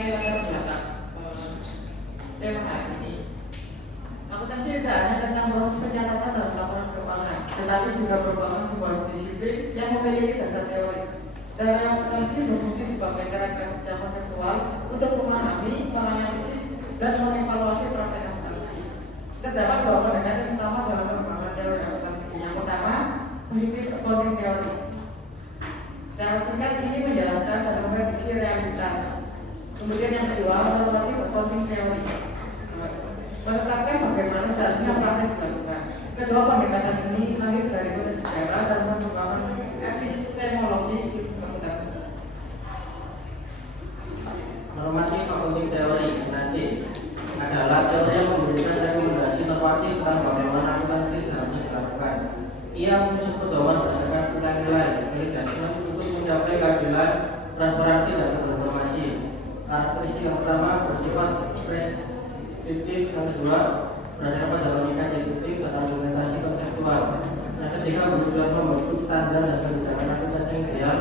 mengenai latar belakang tema ini. Akuntansi tidak hanya tentang proses pencatatan dalam laporan keuangan, tetapi juga merupakan sebuah disiplin yang memiliki dasar teori. Cara akuntansi berfungsi sebagai kerangka konseptual untuk memahami, menganalisis, dan mengevaluasi praktek akuntansi. Terdapat dua pendekatan utama dalam pengembangan teori akuntansi. Yang pertama, positive accounting theory. Secara singkat ini menjelaskan dan memprediksi realitas. Kemudian yang kedua, normative accounting theory, menetapkan bagaimana seharusnya praktek dilakukan. Kedua pendekatan ini lahir dari konteks sejarah dan merupakan epistemologi akuntansi. Normative accounting theory (NAT) adalah teori yang memberikan rekomendasi normatif tentang bagaimana akuntansi seharusnya dilakukan. Ia menyusun pedoman berdasarkan nilai-nilai manajemen untuk mencapai keadilan, transparansi, dan informasi. Karakteristik yang pertama bersifat preskriptif, yang kedua berdasarkan pada logika deduktif dan argumentasi konseptual. Yang ketiga bertujuan membentuk standar dan kebijakan akuntansi yang ideal,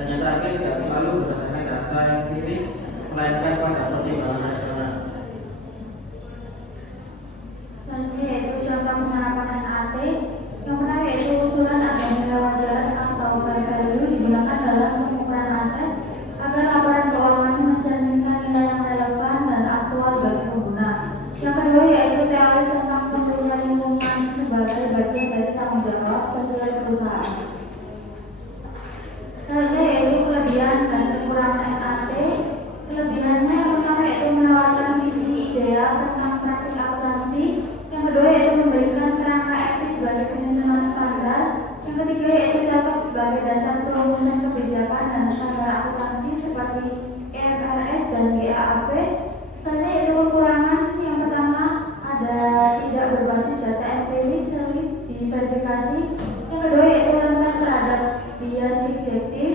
dan yang terakhir tidak selalu berdasarkan data yang empiris, melainkan pada pertimbangan rasional. Selanjutnya yaitu contoh penerapan NAT. Yang pertama yaitu usulan agar nilai wajar atau fair value digunakan dalam pengukuran aset agar laporan keuangan mencerminkan nilai yang relevan dan aktual bagi pengguna. Yang kedua yaitu teori tentang pemulihan lingkungan sebagai bagian dari tanggung jawab sosial perusahaan. Selanjutnya yaitu kelebihan dan kekurangan NAT. Kelebihannya yang pertama yaitu menawarkan visi ideal tentang praktik akuntansi. Yang kedua yaitu memberikan kerangka etis sebagai penyusunan standar. Yang ketiga yaitu cocok sebagai dasar perumusan kebijakan dan standar akuntansi seperti IFRS dan GAAP. Selanjutnya yaitu kekurangan. Yang pertama ada tidak berbasis data empiris, sulit diverifikasi. Yang kedua yaitu rentan terhadap bias subjektif.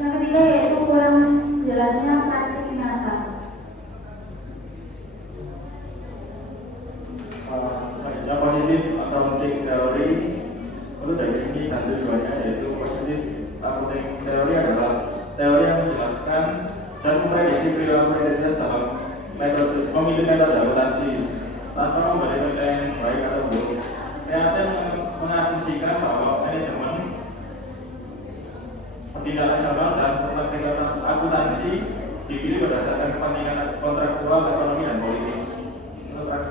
Yang ketiga yaitu kurang jelasnya praktik nyata. Yang positif accounting theory untuk dari sini dan tujuannya yaitu positif accounting theory adalah teori yang menjelaskan dan memprediksi perilaku identitas dalam memilih metode akuntansi tanpa memberi nilai yang baik atau buruk. PAT mengasumsikan bahwa manajemen pertindak rasional dan praktik akuntansi dipilih berdasarkan kepentingan kontraktual, ekonomi, dan politik.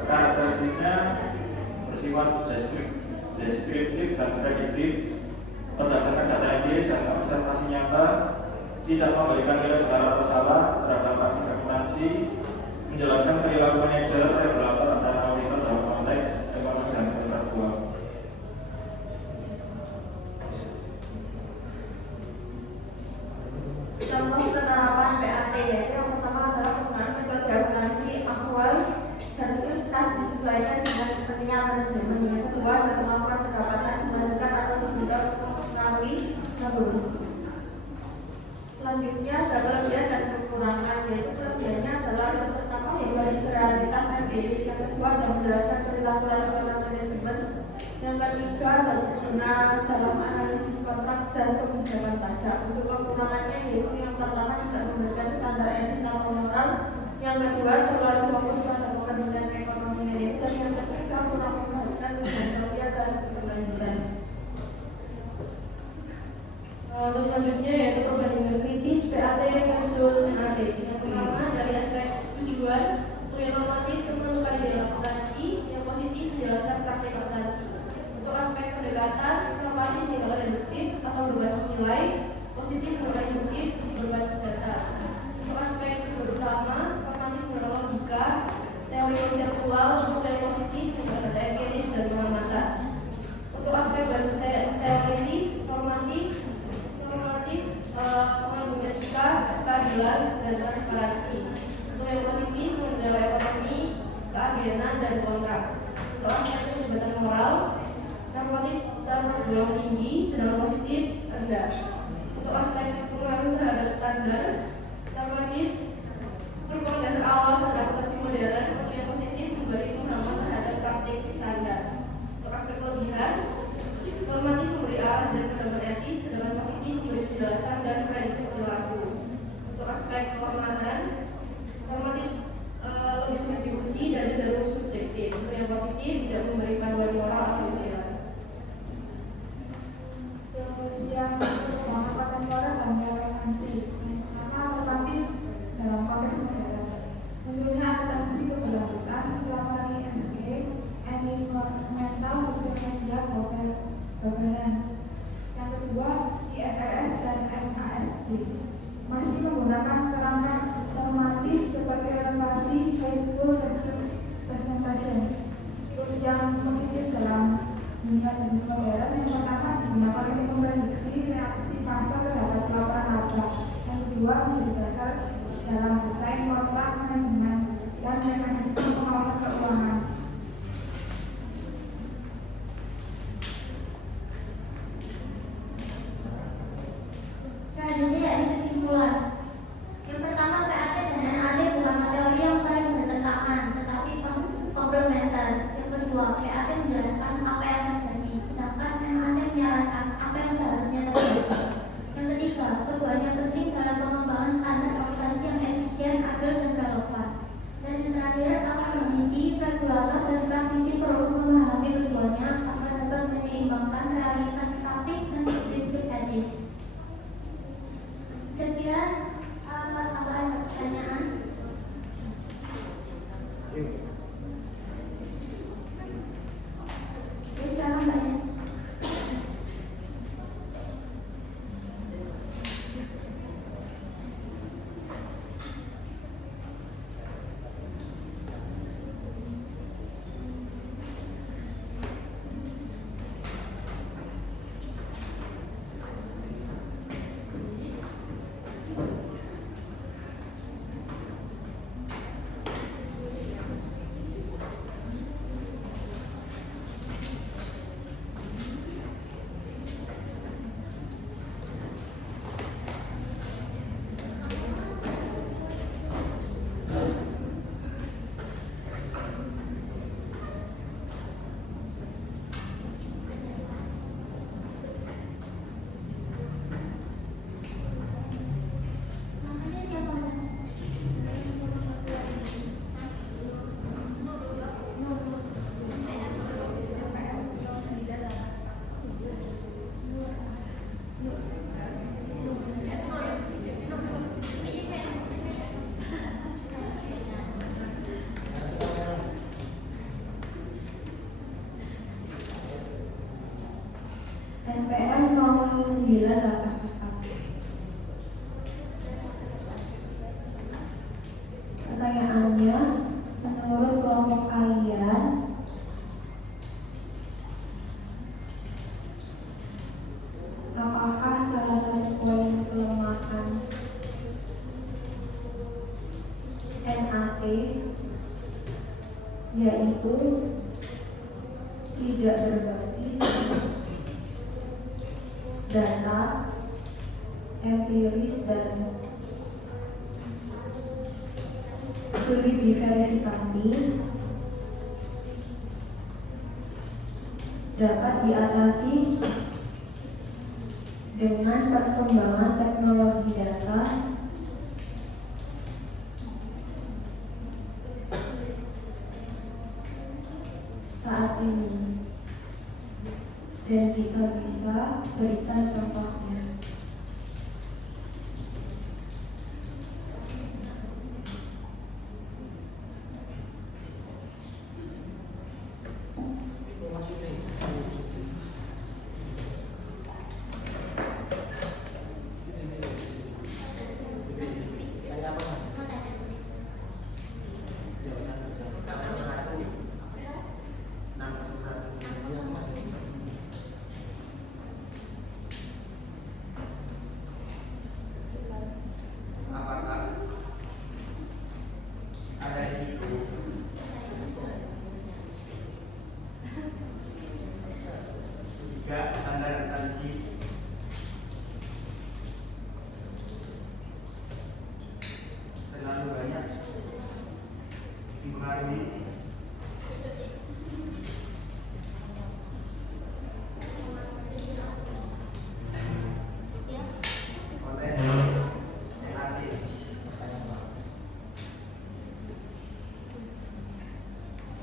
Karakteristiknya bersifat deskriptif dan prediktif, berdasarkan data empiris dan observasi nyata, tidak memberikan nilai benar atau salah terhadap praktik akuntansi, menjelaskan perilaku manajer, regulator, dan auditor dalam konteks ekonomi dan kontraktual. Contoh penerapan PAT yaitu yang pertama adalah penggunaan metode akuntansi aktual versus kas disesuaikan dengan kepentingan manajemen. Yang kedua adalah kemampuan pendapatan menentukan atau tidak mempengaruhi produksi. Selanjutnya ada kelebihan dan kekurangan, yaitu kelebihannya adalah yang pertama yaitu realitas empiris. Yang kedua adalah menjelaskan perilaku rasional manajemen. Yang ketiga adalah berguna dalam analisis kontrak dan kebijakan pajak. Untuk kekurangannya yaitu yang pertama tidak memberikan standar etis atau moral. Yang kedua terlalu fokus pada kepentingan ekonomi manajer. Yang ketiga kurang memperhatikan hubungan sosial dan berkelanjutan. Untuk selanjutnya yaitu perbandingan kritis PAT versus NAT. Yang pertama dari aspek tujuan, untuk yang normatif menentukan ide akuntansi, yang positif menjelaskan praktik akuntansi. Untuk aspek pendekatan, normatif menggunakan deduktif atau berbasis nilai, positif menggunakan induktif berbasis data. Untuk aspek sumber utama, normatif menggunakan logika, teori konseptual. Untuk yang positif menggunakan data empiris dan pengamatan. Untuk aspek basis teoritis, normatif mengandung etika, keadilan, dan transparansi. Untuk yang positif menggunakan ekonomi, keadilan, dan kontrak. Untuk aspek keterlibatan moral, normatif tergolong tinggi, sedangkan positif rendah. Untuk aspek pengaruh terhadap standar, normatif merupakan dasar awal terhadap akuntansi modern. Untuk yang positif memberi pemahaman terhadap praktik standar. Untuk aspek kelebihan, normatif memberi arah dan pedoman etis, positif memberi penjelasan dan prediksi perilaku. Untuk aspek kelemahan, positif, tidak memberi panduan moral atau ideal. Terus yang pengamatan moral dan relevansi. Yang pertama, normatif dalam konteks negara. Munculnya akuntansi keberlanjutan, pelanggaran ISG, environmental, social media, governance. Yang kedua, IFRS dan MASB. Masih menggunakan kerangka normatif seperti relevasi, faithful representation. Terus yang positif dalam dunia bisnis modern, yang pertama digunakan untuk memprediksi reaksi pasar terhadap laporan laba. Yang kedua menjadi dasar dalam desain kontrak manajemen dan mekanisme pengawasan keuangan. Selanjutnya yakni kesimpulan. Yang pertama, PAT dan NAT bukanlah teori yang saling bertentangan, tetapi komplementer. Yang kedua, PAT menjelaskan apa yang terjadi, sedangkan NAT menyarankan apa yang seharusnya terjadi. Yang ketiga, keduanya penting dalam pengembangan standar akuntansi yang efisien, adil, dan relevan. Dan yang terakhir, akademisi, regulator, dan praktisi perlu memahami keduanya agar dapat menyeimbangkan realitas praktik dan prinsip etis. Sekian, apa ada pertanyaan? Ya, silakan tanya. Namanya siapa? NPM nomor 984. Pertanyaannya, menurut kelompok kalian, apakah salah satu poin kelemahan NAT yaitu tidak berbasis data empiris dan sulit diverifikasi, dapat diatasi dengan perkembangan teknologi data saat ini, dan jika bisa berikan contohnya.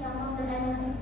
Siapa pertanyaan?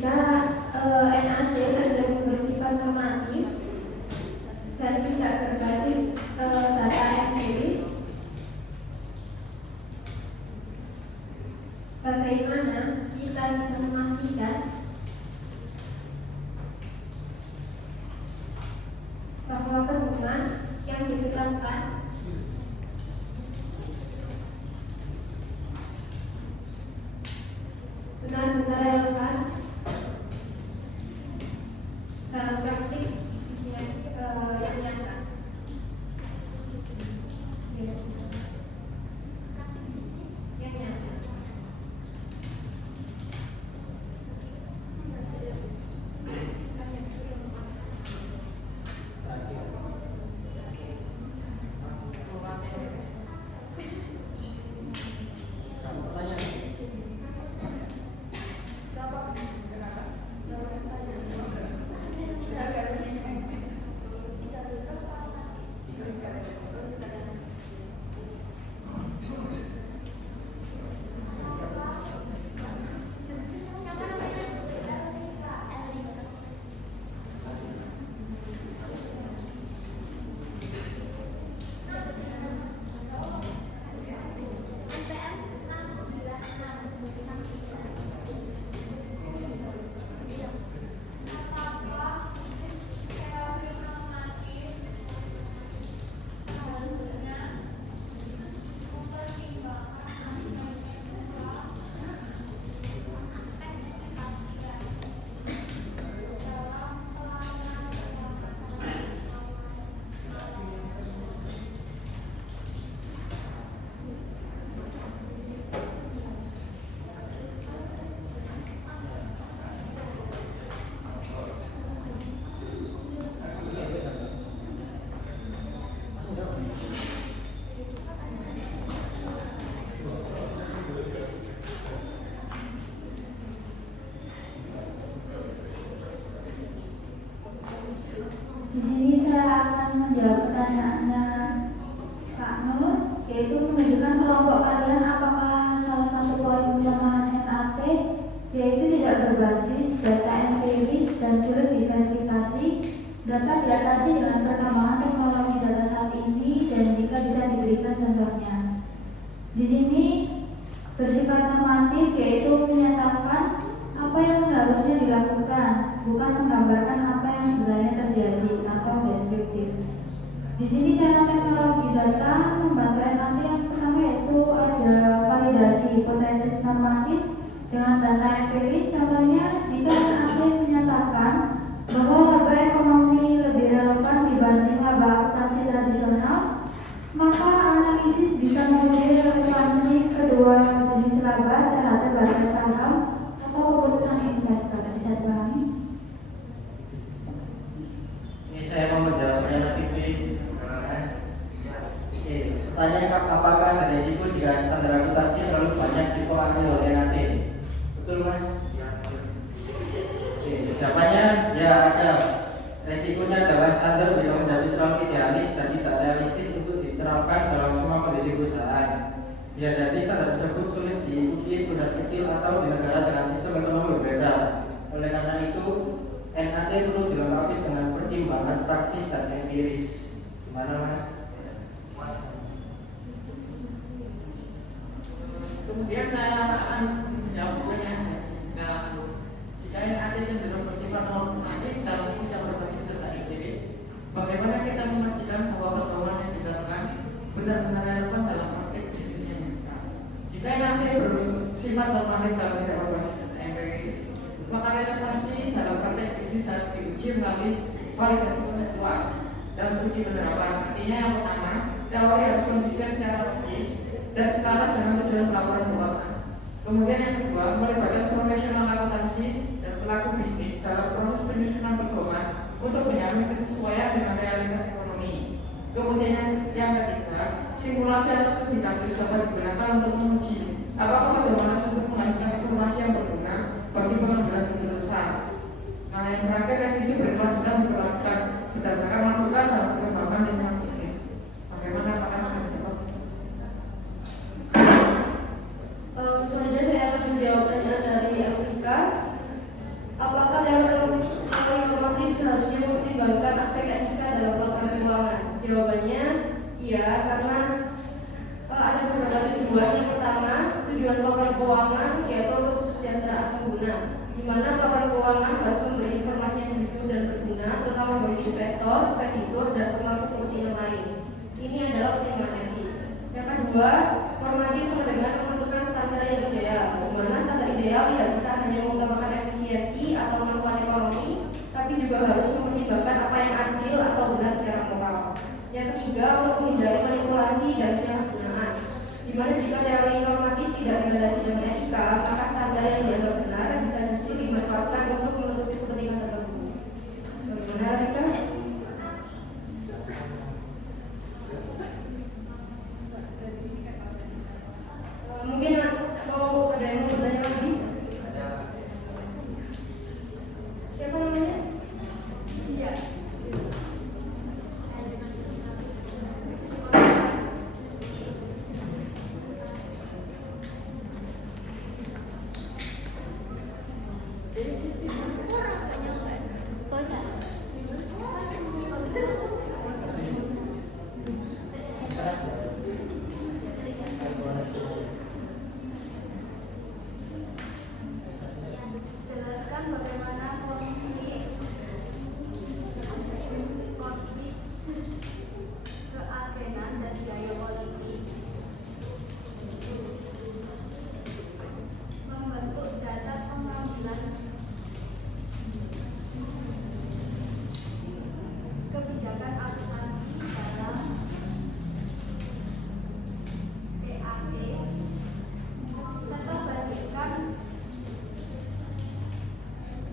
jika NAT sudah bersifat normatif dan tidak berbasis data empiris, bagaimana kita bisa memastikan bahwa pedoman yang ditetapkan benar-benar relevan dalam praktik yang nyata. Yang nyata. Di sini saya akan menjawab pertanyaannya Kak Nur, yaitu menunjukkan kelompok kalian apakah salah satu poin kelemahan NAT yaitu tidak berbasis data empiris dan sulit diverifikasi. Dapat diatasi dengan perkembangan teknologi data saat ini dan jika bisa diberikan contohnya. Di sini bersifat normatif yaitu menyatakan apa yang seharusnya dilakukan, bukan menggambarkan apa yang sebenarnya terjadi atau deskriptif. Di sini cara teknologi data membantu NAT yang pertama yaitu ada validasi hipotesis normatif dengan data empiris. Contohnya, jika NAT menyatakan bahwa laba ekonomi lebih relevan dibanding laba akuntansi tradisional, maka analisis bisa menguji relevansi kedua jenis laba terhadap harga saham atau keputusan investor. Bisa dipahami? Ini saya mau menjawab pertanyaan Fikri. Pertanyaan apakah ada risiko jika standar akuntansi terlalu banyak dipengaruhi oleh NAT? Betul Mas? Jawabannya ya ada. Resikonya adalah standar bisa menjadi terlalu idealis dan tidak realistis untuk diterapkan dalam semua kondisi perusahaan. Bisa jadi standar tersebut sulit diikuti perusahaan kecil atau di negara dengan sistem ekonomi berbeda. Oleh karena itu, NAT perlu dilengkapi dengan pertimbangan praktis dan empiris. Gimana Mas? Kemudian saya akan menjawab pertanyaan jika NAT cenderung bersifat normatif dan tidak berbasis data empiris, bagaimana kita memastikan bahwa pedoman yang diterapkan benar-benar relevan dalam praktik bisnisnya? Jika NAT bersifat normatif dan tidak berbasis data empiris, maka relevansi dalam praktik bisnis harus diuji melalui validasi konseptual dan uji penerapan. Artinya yang pertama, teori harus konsisten secara logis dan selaras dengan tujuan pelaporan keuangan. Kemudian yang kedua, melibatkan profesional akuntansi dan pelaku bisnis dalam proses penyusunan pedoman untuk menjamin kesesuaian dengan realitas ekonomi. Kemudian yang ketiga, simulasi atau studi kasus dapat digunakan untuk menguji apakah pedoman tersebut menghasilkan informasi yang berguna bagi pengambilan keputusan. Nah, yang terakhir, revisi berkelanjutan dilakukan berdasarkan masukan dan perkembangan lingkungan bisnis. Bagaimana Pak Akan menjawab? Selanjutnya saya akan menjawab pertanyaan dari Afrika. aspek etika dalam laporan keuangan? Jawabannya iya, karena ada beberapa tujuan. Yang pertama, tujuan laporan keuangan yaitu untuk kesejahteraan pengguna, di mana laporan keuangan harus memberi informasi yang jujur dan berguna, terutama bagi investor, kreditur, dan pemangku kepentingan lain. Ini adalah pertimbangan etis. Yang kedua, normatif sama dengan menentukan standar yang ideal, di mana standar ideal tidak bisa hanya mengutamakan efisiensi atau manfaat ekonomi, tapi juga harus mempertimbangkan apa yang adil atau benar secara moral. Yang ketiga, untuk menghindari manipulasi dan penyalahgunaan, di mana jika teori normatif tidak dilandasi dengan etika, maka standar yang dianggap benar bisa justru dimanfaatkan untuk menutupi kepentingan tertentu. Bagaimana, Rika? Mungkin mau ada yang mau bertanya lagi? Siapa namanya? Iya. Jelaskan bagaimana konflik keagenan dan gaya politik membentuk dasar pengambilan kebijakan akuntansi dalam PAT serta bandingkan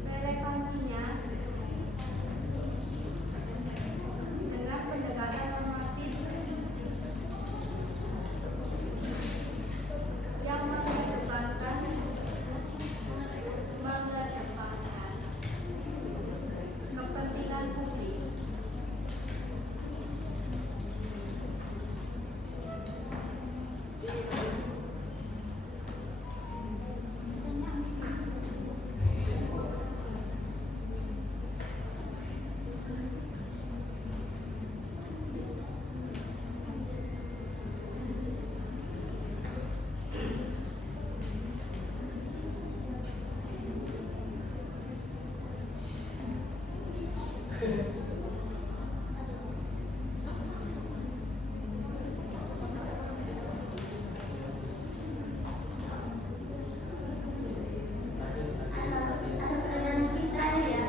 relevansinya dengan pendekatan normatif yang mengedepankan kepentingan publik. Ada pertanyaan lagi terakhir ya.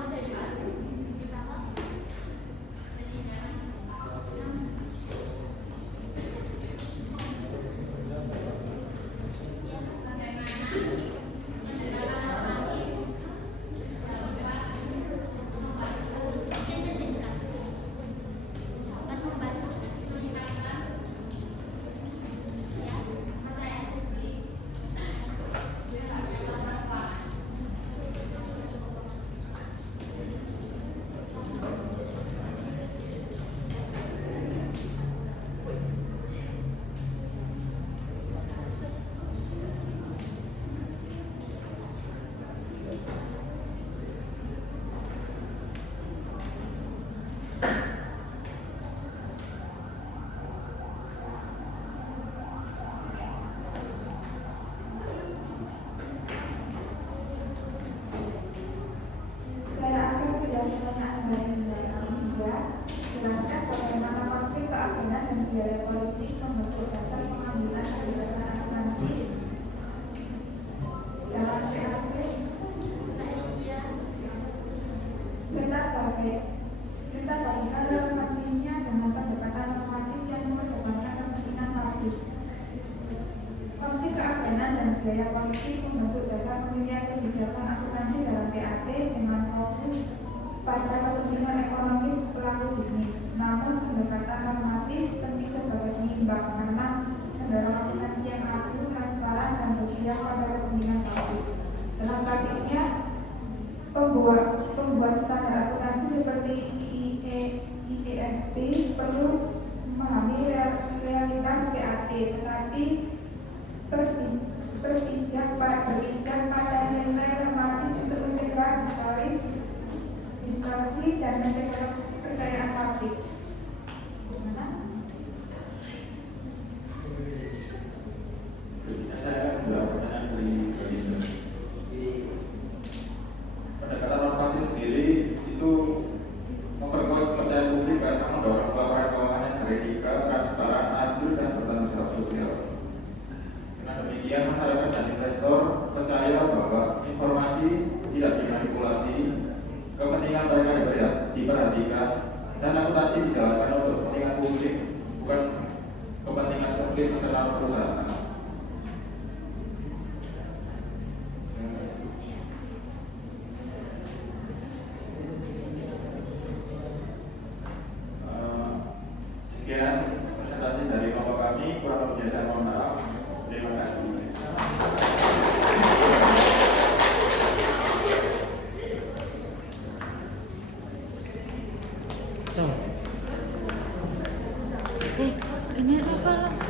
Oh, dari Pak. Saya akan menjawab pertanyaan dari Mbak. Jelaskan bagaimana konflik keagenan dan biaya politik membentuk dasar pengambilan kebijakan akuntansi dalam PAT serta bagaimana relevansinya dengan pendekatan normatif yang mengedepankan kepentingan publik. Konflik keagenan dan biaya politik membentuk dasar pemilihan kebijakan akuntansi dalam PAT dengan fokus pada kepentingan ekonomis pelaku bisnis. Namun pendekatan normatif penting sebagai penyeimbang karena mendorong akuntansi yang adil, transparan, dan berpihak pada kepentingan publik. Dalam praktiknya, pembuat standar akuntansi seperti IESP perlu memahami realitas PAT, tetapi berpijak pada nilai normatif akuntansi tidak dimanipulasi, kepentingan mereka diperhatikan, dan akuntansi dijalankan untuk kepentingan publik, bukan kepentingan sempit internal perusahaan. Sekian presentasi dari kelompok kami, kurang lebihnya saya mohon maaf. Terima kasih. Ini apa lah?